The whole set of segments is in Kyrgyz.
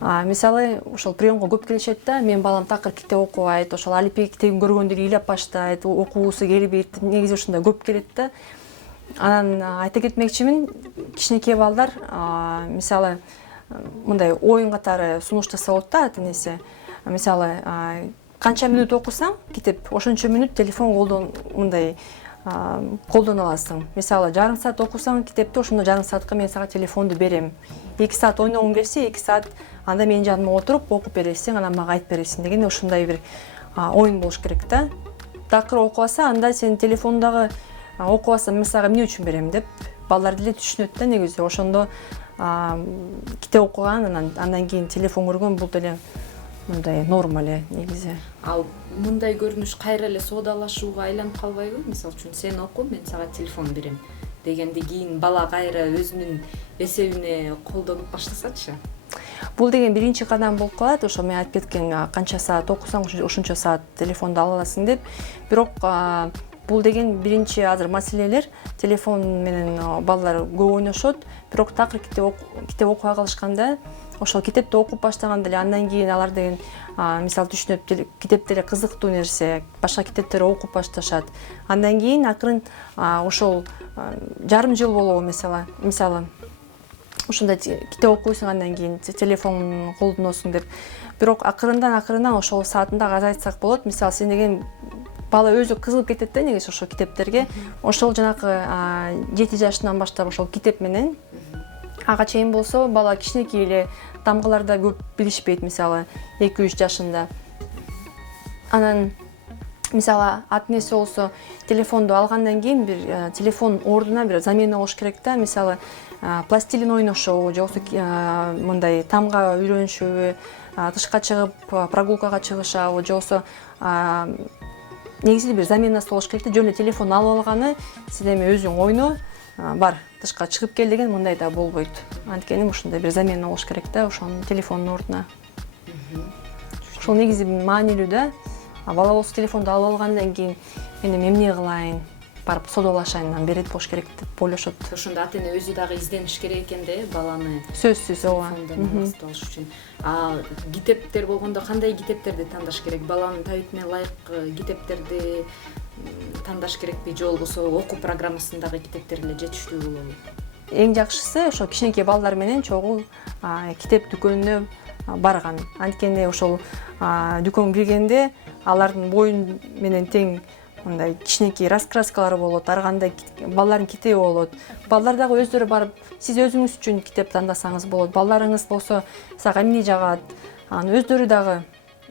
Мисалы ошол приемго көп келишет да, мен балам такыр китеп окубайт, ошол алифбей китебин көргөндө ыйлап баштайт, окуусу келбейт, негизи ушундай көп келет да. Анан айта кетмекчимин, кичинекей балдар мисалы мындай оюн катары сунуштаса болот да ата энеси. Мисалы канча мүнөт окусаң китеп, ошончо мүнөт телефон мындай колдоно аласың. Мисалы жарым саат окусаң китепти, ошондо жарым саатка мен сага телефонду берем. 2 саат ойногуң келсе, 2 саат анда менин жаныма отуруп окуп бересиң, анан мага айтып бересиң деген ушундай бир оюн болуш керек да. Такыр окубаса, анда сен телефондагы окубаса мен сага эмне үчүн берем деп балдар деле түшүнөт да негизи. Ошондо китеп окуган, андан кийин телефон көргөн бул деле мындай норма эле негизи. Ал мындай көрүнүш кайра эле соодалашууга айланып калбайбы? Мисалы үчүн сен оку, мен сага телефон берем дегенде кийин бала кайра өзүнүн эсебине колдонуп баштасачы? Бул деген биринчи кадам болуп калат. Ошо мен айтып кеткен канча саат окусаң ошончо саат телефонду ала аласың деп. Бирок бул деген биринчи азыр маселелер. Телефон менен балдар көп ойношот, бирок такыр китеп окубай калышканда, ошол китепти окуп баштаганда эле андан кийин алар деген мисалы түшүнөт, китеп деле кызыктуу нерсе, башка китептерди окуп башташат. Андан кийин акырын ошол жарым жыл болобу мисалы ушундай китеп окуйсуң, андан кийин телефон колдоносуң деп. Бирок акырындан ошол саатын да азайтсак болот. Мисалы сен деген бала өзү кызыгып кетет да негизи ошол китептерге. Ошол жанакы 7 жашынан баштап ошол китеп менен ага чейин болсо, бала кичинекей эле тамгаларда көп билишпейт, мисалы 2-3 жашында. Анан мисалы ата энеси болсо телефонду алгандан кийин бир телефон ордуна бир замена болуш керек да. Мисалы пластилин ойношобу, же болбосо мындай тамга үйрөнүшөбү, тышка чыгып прогулкага чыгышабы, же болбосо негизи бир заменасы болуш керек да. Жөн эле телефон алып алганы, сен эми өзүң ойно, бар тышка чыгып кел деген мындай да болбойт. Анткени ушундай бир замена болуш керек да ошонун телефондун ордуна. Ошол негизи маанилүү да. Бала болсо телефонду алып алгандан кийин мен эмне кылайын, барып соодалашайын, анан берет болуш керек деп ойлошот. Ошондо ата эне өзү дагы издениш керек экен да, баланы сөзсүз ооба. Телефондон алыш үчүн. Китептер болгондо кандай китептерди тандаш керек? Баланын табитине ылайык китептерди тандаш керекпи, же болбосо окуу программасындагы китептер эле жетиштүү болобу? Эң жакшысы ошо кичинекей балдар менен чогуу китеп дүкөнүнө барган. Анткени ошол дүкөнгө киргенде алардын боюн менен тең мындай кичинекей раскраскалар болот, ар кандай балдардын китеби болот. Балдар дагы өздөрү барып, сиз өзүңүз үчүн китеп тандасаңыз болот. Балдарыңыз болсо сага эмне жагат, өздөрү дагы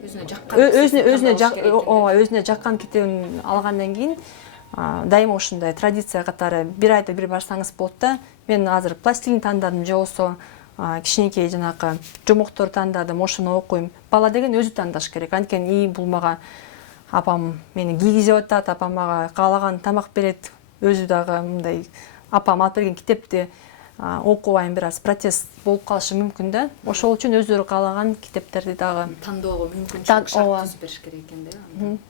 өзүнө жаккан китебин алгандан кийин дайыма ушундай традиция катары бир айда бир барсаңыз болот да. Мен азыр пластилин тандадым, же болбосо кичинекей жанакы жомоктор тандадым, ошону окуйм. Бала деген өзү тандаш керек. Анткени бул мага апам мени кийгизип атат, апам мага каалаган тамак берет, өзү дагы мындай апам алып берген китепти окубайм, бир аз протест болуп калышы мүмкүн да. Ошол үчүн өздөрү каалаган китептерди дагы тандоого мүмкүнчүлүк шарт түзүп бериш керек экен да.